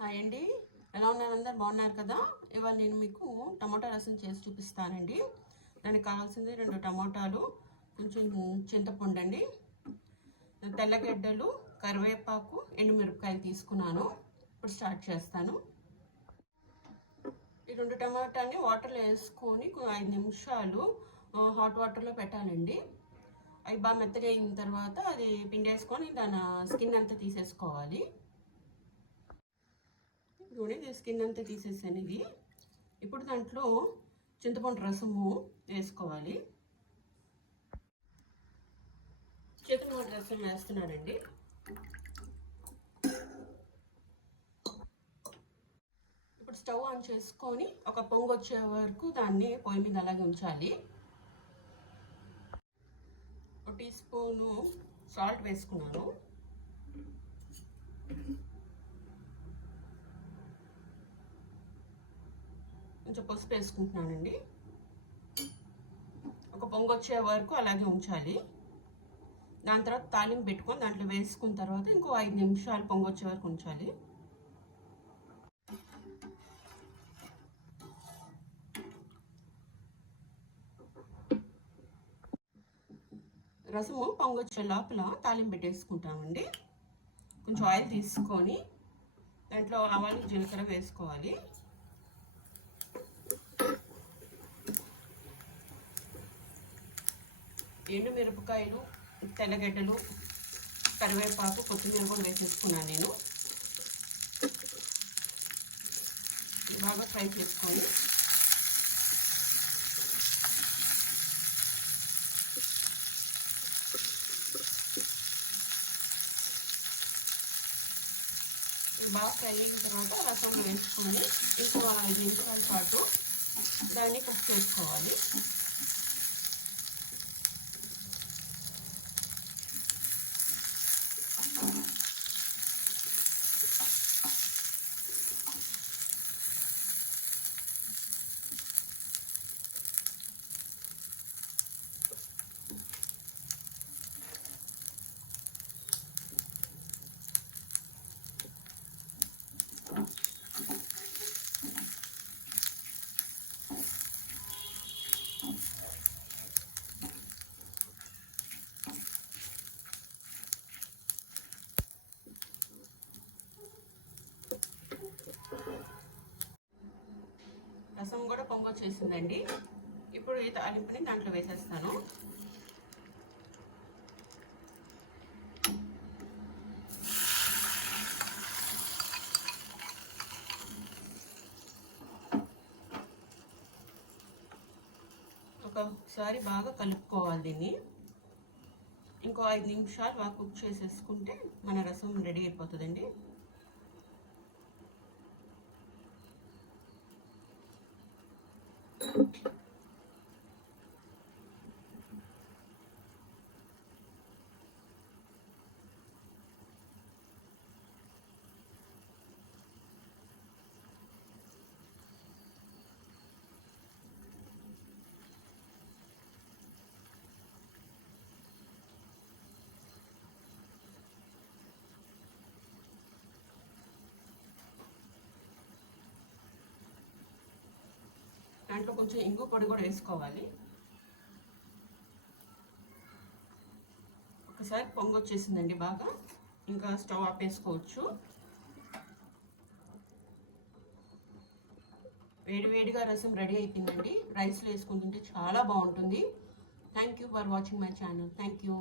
Hi అండి. ఎలా ఉన్నారు అందరు? బాగున్నారు కదా? ఇవాళ నేను మీకు టమాటా రసం చేసి చూపిస్తానండి. దానికి కావాల్సింది రెండు టమాటాలు కొంచెం చింతపండు అండి తెల్లగడ్డలు కరివేపాకు ఎండుమిరపకాయలు తీసుకున్నాను. ఇప్పుడు స్టార్ట్ చేస్తాను. ఈ రెండు టమాటాని వాటర్లో వేసుకొని ఐదు నిమిషాలు హాట్ వాటర్లో పెట్టాలండి. అవి బాగా మెత్తగా అయిన తర్వాత అది పిండేసుకొని దాని స్కిన్ అంతా తీసేసుకోవాలి. నూనె స్కిన్ అంతా తీసేసాను ఇది ఇప్పుడు దాంట్లో చింతపండు రసము వేసుకోవాలి. చింతపండు రసం వేస్తున్నానండి. ఇప్పుడు స్టవ్ ఆన్ చేసుకొని ఒక పొంగు వచ్చే వరకు దాన్ని పొయ్యి మీద అలాగే ఉంచాలి. ఒక టీ స్పూను సాల్ట్ వేసుకున్నాను. కొంచెం పసుపు వేసుకుంటున్నానండి. ఒక పొంగు వచ్చే వరకు అలాగే ఉంచాలి. దాని తర్వాత తాలింపు పెట్టుకొని దాంట్లో వేసుకున్న తర్వాత ఇంకో ఐదు నిమిషాలు పొంగు వచ్చే వరకు ఉంచాలి. రసము పొంగొచ్చే లోపల తాలింపు పెట్టేసుకుంటామండి. కొంచెం ఆయిల్ తీసుకొని దాంట్లో ఆవాలు జీలకర్ర వేసుకోవాలి. ఎండు మిరపకాయలు తెల్లగడ్డలు కరివేపాకు కొత్తిమీర కూడా వేసేసుకున్నాను నేను. బాగా ఫ్రై చేసుకొని బాగా ఫ్రై అయిన తర్వాత రసం వేసుకొని ఇంకో ఐదు నిమిషాల పాటు దాన్ని కుక్ చేసుకోవాలి రసం కూడా పొంగొచ్చేసిందండి ఇప్పుడు ఈ తాలింపుని దాంట్లో వేసేస్తాను. ఒకసారి బాగా కలుపుకోవాలి దీన్ని. ఇంకో ఐదు నిమిషాలు బాగా కుక్ చేసేసుకుంటే మన రసం రెడీ అయిపోతుందండి. దాంట్లో కొంచెం ఇంగు పొడి కూడా వేసుకోవాలి. ఒకసారి పొంగు వచ్చేసిందండి బాగా. ఇంకా స్టవ్ ఆపేసుకోవచ్చు వేడి వేడిగా రసం రెడీ అయిపోయిందండి. రైస్లో వేసుకుంటుంటే చాలా బాగుంటుంది. Thank you for watching my channel thank you